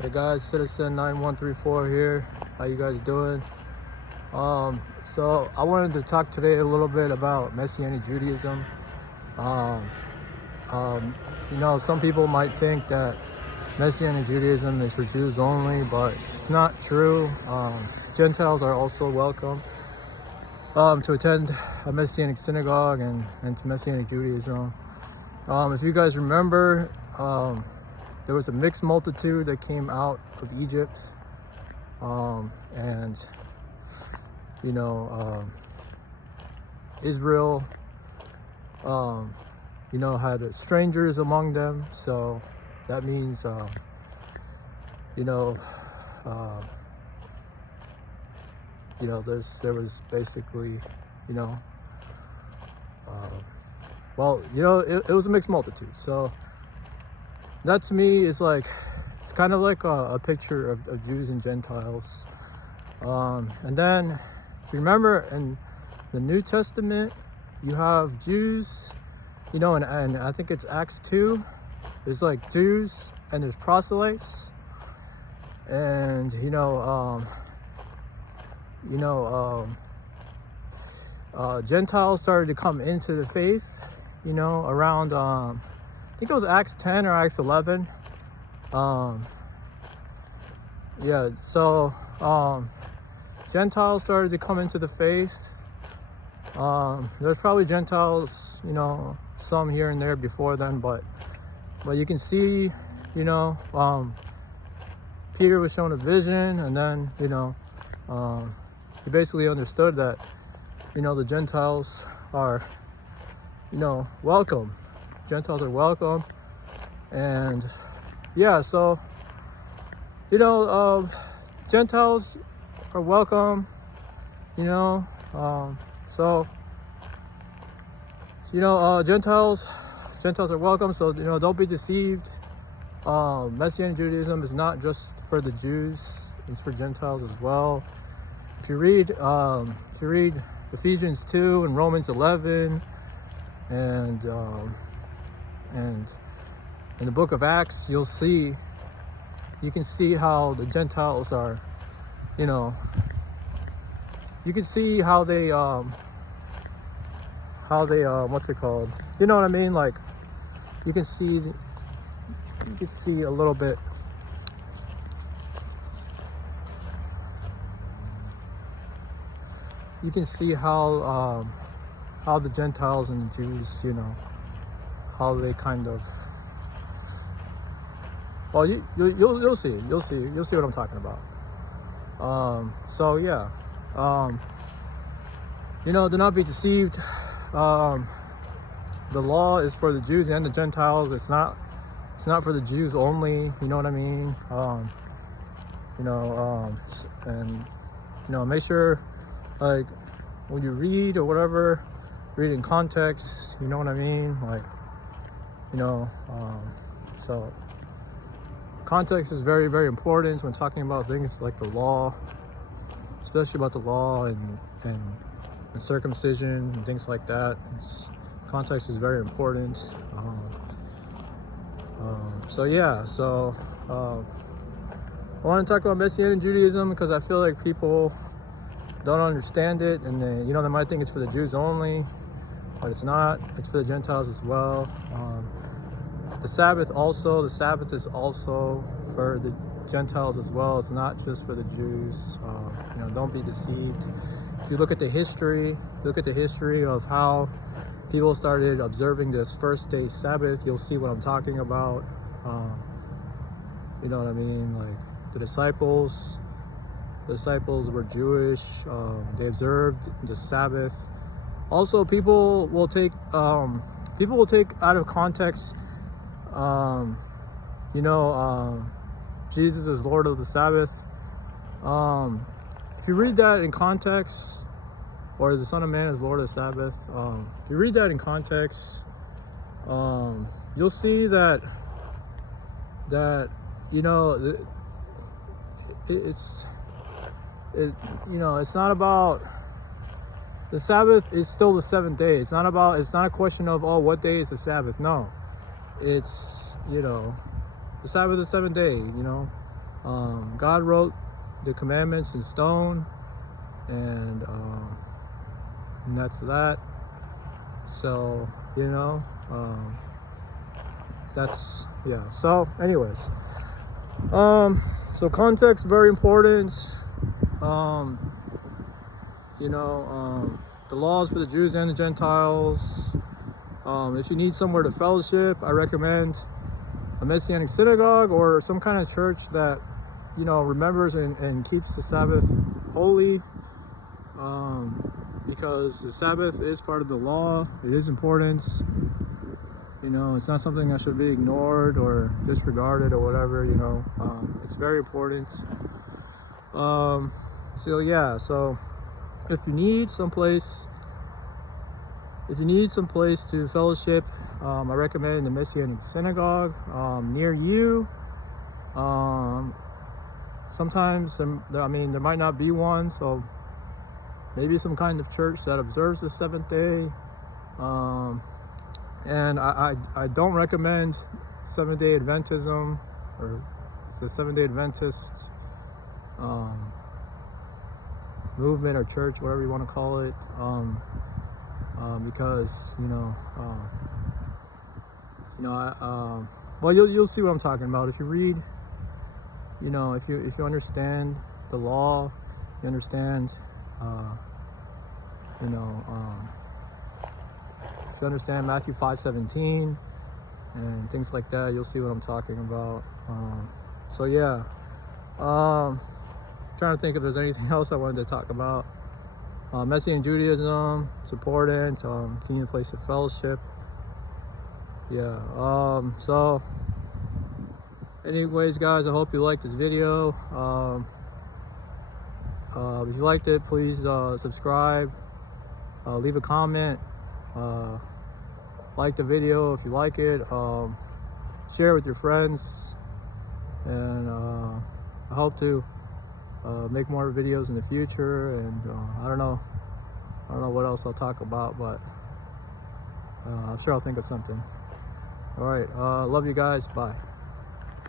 Hey guys, Citizen 9134 here. How you guys doing? So I wanted to talk today a little bit about Messianic Judaism. Some people might think that Messianic Judaism is for Jews only, but it's not true. Gentiles are also welcome to attend a Messianic synagogue and to Messianic Judaism. If you guys remember, there was a mixed multitude that came out of Egypt, Israel, had strangers among them. So that means, there was basically, it was a mixed multitude. So that to me is like, it's kind of like a picture of Jews and Gentiles. And then, if you remember, in the New Testament, you have Jews, and I think it's Acts 2, there's like Jews and there's proselytes. And, Gentiles started to come into the faith, around, I think it was Acts 10 or Acts 11. Gentiles started to come into the faith. There's probably Gentiles, some here and there before then, but you can see, Peter was shown a vision, and then, he basically understood that, the Gentiles are, welcome. Gentiles are welcome. And Gentiles are welcome, Gentiles are welcome, so don't be deceived. Messianic Judaism is not just for the Jews, it's for Gentiles as well. If you read Ephesians 2 and Romans 11 and in the book of Acts, you can see how the Gentiles are, you can see how they what's it called? You know what I mean? Like, you can see a little bit. You can see how the Gentiles and the Jews, how they kind of. Well, you'll see what I'm talking about. Do not be deceived. The law is for the Jews and the Gentiles. It's not for the Jews only. You know what I mean? Make sure, like, when you read or whatever, read in context. You know what I mean? Like, so context is very, very important when talking about things like the law, especially about the law and circumcision and things like that. Context is very important. I want to talk about Messianic Judaism because I feel like people don't understand it, and they might think it's for the Jews only, but it's not. It's for the Gentiles as well. The Sabbath is also for the Gentiles as well. It's not just for the Jews. Don't be deceived. If you look at the history of how people started observing this first day Sabbath, you'll see what I'm talking about. You know what I mean? Like, the disciples were Jewish. They observed the Sabbath. Also, people will take out of context, Jesus is Lord of the Sabbath. If you read that in context, or the Son of Man is Lord of the Sabbath, if you read that in context, you'll see that it's not about, the Sabbath is still the seventh day. It's not a question of, what day is the Sabbath? No, it's, the Sabbath is the seventh day, God wrote the commandments in stone, and that's that. So, you know, that's, yeah. So anyways, so context, very important. You know, the laws for the Jews and the Gentiles. If you need somewhere to fellowship, I recommend a Messianic synagogue or some kind of church that, you know, remembers and keeps the Sabbath holy, because the Sabbath is part of the law. It is important. You know, it's not something that should be ignored or disregarded or whatever. You know, it's very important. So yeah, so if you need some place to fellowship, I recommend the Messianic synagogue near you. Sometimes, I mean, there might not be one, so maybe some kind of church that observes the seventh day. And I don't recommend Seventh-day Adventism or the Seventh-day Adventist movement or church, whatever you want to call it, because well, you'll see what I'm talking about if you read. You know, if you understand the law, you understand, if you understand Matthew 5:17 and things like that, you'll see what I'm talking about. So yeah, trying to think if there's anything else I wanted to talk about. Messianic Judaism, it's important. Convenient place of fellowship. Yeah. So anyways, guys, I hope you liked this video. If you liked it, please subscribe, leave a comment, like the video if you like it, share it with your friends, and I hope to make more videos in the future. And I don't know what else I'll talk about, but I'm sure I'll think of something. All right, love you guys. Bye.